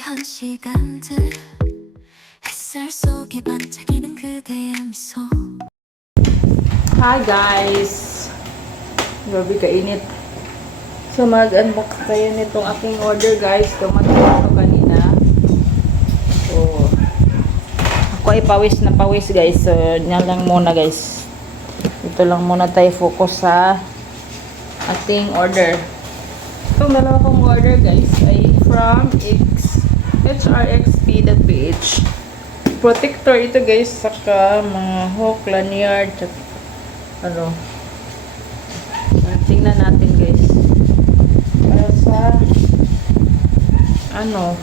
희미한 시간들 햇살 속에 반짝이는 그대의 미소. Hi guys! Grabe kainit. So mag-unbox tayo nitong aking order guys. Dumating ito kanina. So ako ay pawis na pawis guys. So yan lang muna guys. Ito lang muna tayo focus sa ating order. Itong dalawa kong order guys ay from hrxp.ph. Protector ito guys. Saka mga hook, lanyard, ano. Tingnan natin guys. Para sa ano,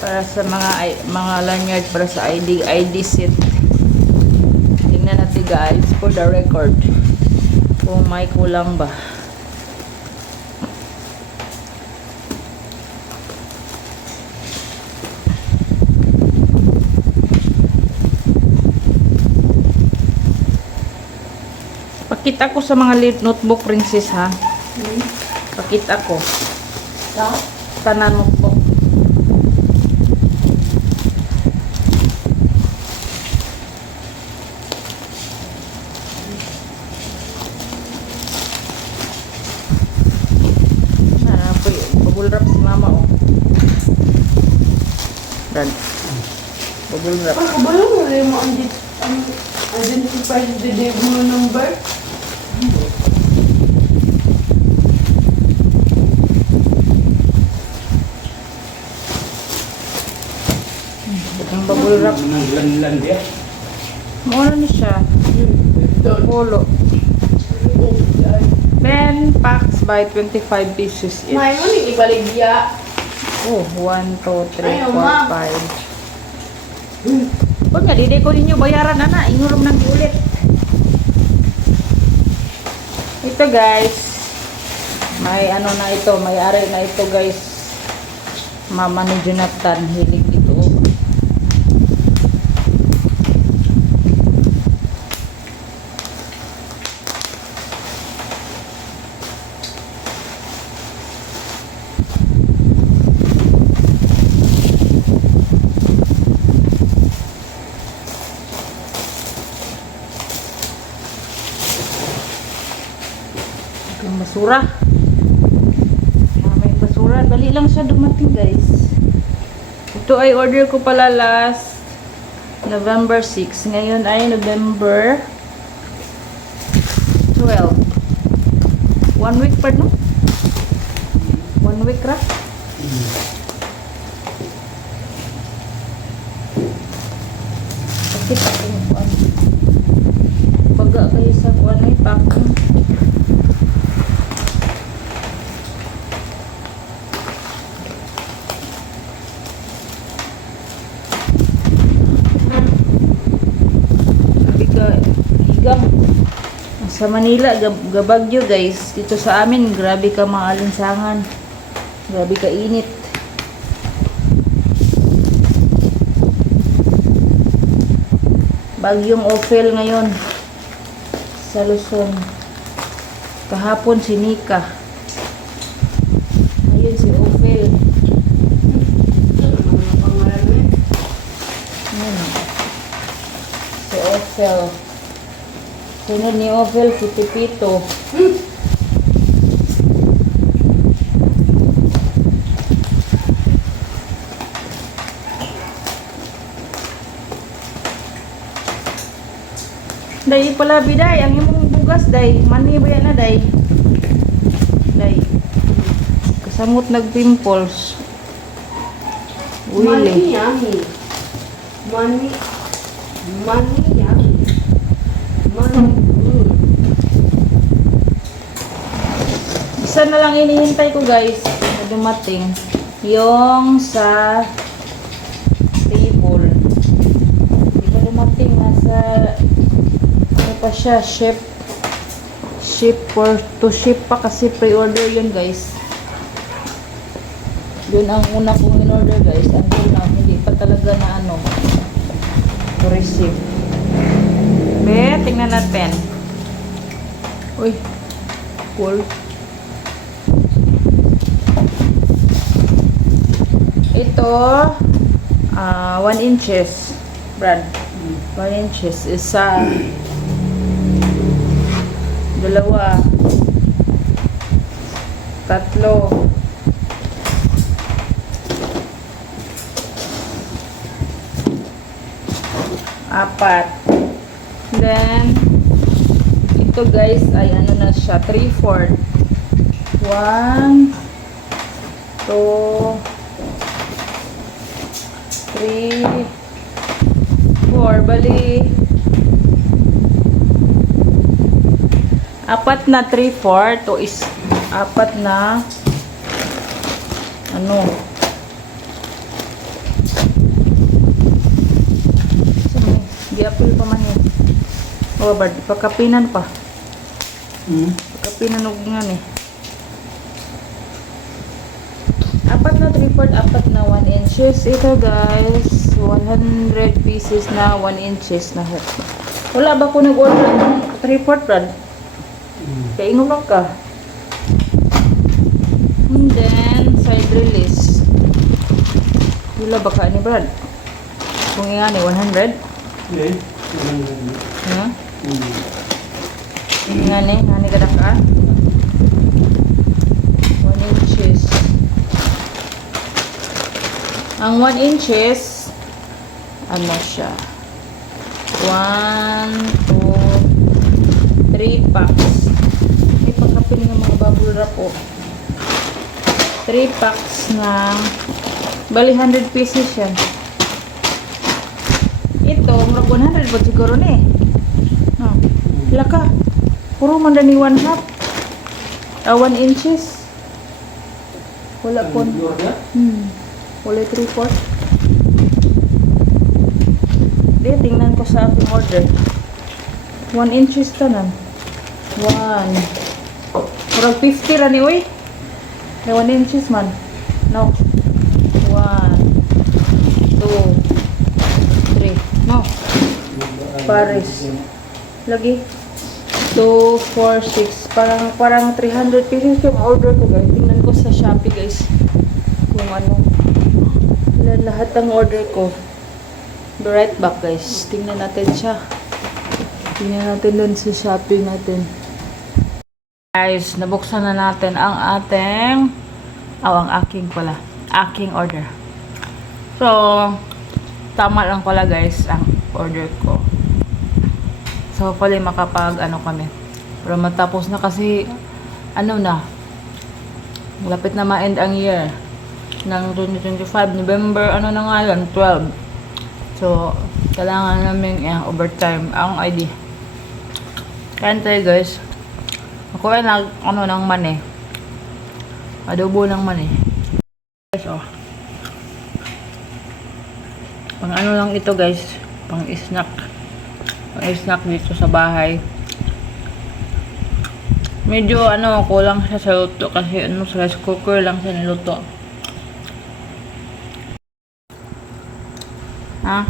para sa mga lanyard para sa ID set. Tingnan natin guys for the record kung may kulang ba. Pakita ko sa mga notebook princess ha. Pakita ko. Tanan notebook. Bubble wrap si mama oh. Dan. Bubble wrap. Ako ba yung wala mo identify the debut number? Ang bubble wrap. Lan dia. Muna ni siya. Polo. 10 packs by 25 pieces each. May mo ni ibaligya. Oh, 1, 2, 3, Ayaw, 4, ma'am. 5. Huwag nga, di ko ninyo bayaran na. Inurom nang ulit. Ito guys. May ano na ito. May ari na ito guys. Mama ni Jonathan. Hilig ito. Yung basura. May basura. Dali lang siya dumating guys. Ito ay order ko pala last November 6. Ngayon ay November 12. 1 week pa no? 1 week ra? Kasi packing kuan. Baga kayo sa kuan ay packing. Sa Manila, gabagyo guys. Dito sa amin, grabe ka mga alinsangan. Grabe ka init. Bagyong Ophel ngayon sa Luzon. Kahapon si Nika. Ngayon si Ophel. Si Ophel. Sunod ni Ophel, si Pipito. Day pala biday, ang imong bugas day. Mani ba yan na day? Day. Kasamot nag-pimples. Money yummy. Money yummy. Money. Isa na lang inihintay ko guys na dumating. Yung sa table. Hindi pa dumating. Nasa ano pa siya? Ship to ship pa kasi pre-order yun guys. Yun ang una kong in-order guys. Until now, hindi pa talaga na ano to receive. Be, tingnan natin. Uy, cool. Ito, 1 inches. Brad, 1 inches. Isa. Dalawa. Tatlo. Apat. Then, ito guys ay ano na siya, 3/4. 1, 2, 3, 4. Bali, apat na 3/4. To is apat na ano, di-apil pa man yun. O ba, pagkapinan pa. Pagkapinan og nga ni. Apat na 3/4, apat na 1 inches. Ito guys, 100 pieces na 1 inches na hat. Wala ba ko nag-order ng 3/4, Brad? Kaya ingong lang ka. And then, side release. Wala ba ka ni Brad? Kung nga ni 100? Okay. Ha? Ngani kada ka? 1 inches. Ang 1 inches, ano siya? 1, 2, 3 packs. May pagkapin ng mga bubble wrap po. 3 packs ng bali 100 pieces yan. Ito, murag 100 po siguro ni. No. Pila ka? Puro man ni 1/2. 1 inches. Wala po. Wala 3/4. Di, tingnan ko sa aking order. 1 inches tanan. 1. Murag 50 ra ni, uy. Na 1 inches man. No. 1, 2, 3. No. Pares. Lagi. 2, 4, 6. Parang 300 pieces yung order ko guys. Tingnan ko sa Shopee guys. Kung ano. Ilan lahat ng order ko. Be right back guys. Tingnan natin siya. Tingnan natin dun sa Shopee natin. Guys, nabuksan na natin ang ating ang aking order. So, tama lang pala guys ang order ko. So, hopefully makapag kami. Pero matapos na kasi malapit na ma-end ang year ng 2025, November, na nga yun, 12. So, kailangan namin overtime ang ID. Kain tayo guys. Ako ay ng mani. Adobo ng mani. Guys, pang lang ito guys. Pang snack. Pang snack dito sa bahay. Medyo kulang siya sa luto kasi sa rice cooker lang siya niluto. Ha?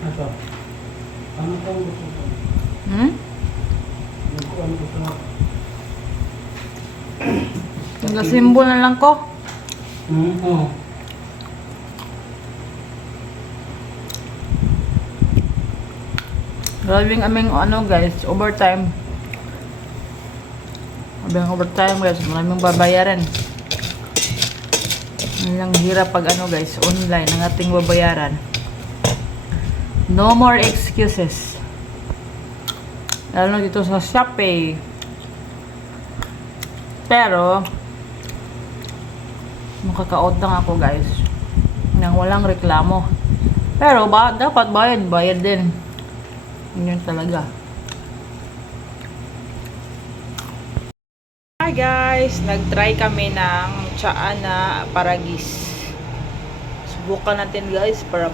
Ito. Ano ka gusto ko? Ano gusto mo? Nagsimbo na lang ko. Oo. Grabing aming guys, overtime. Abang overtime guys, maraming babayaran. Ang hirap pag guys, online ang ating babayaran. No more excuses. Lalo dito sa Shopee. Pero makaka-out lang ako guys nang walang reklamo. Pero dapat bayad din. Yun talaga. Hi guys, nag-try kami ng tsaa na paragis. Subukan natin guys para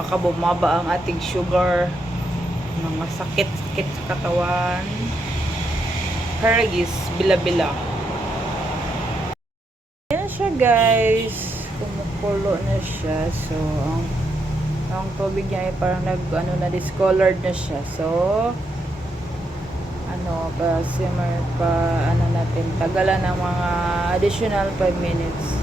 baka bumaba ang ating sugar, mga sakit-sakit sa katawan. Paragis, bila-bila. Ayan siya guys. Kumukulo na siya. So, ang tubig niya ay parang na-discolored na siya. So, pa simmer pa natin, tagalan ng mga additional 5 minutes.